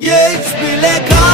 Geç bile kaldım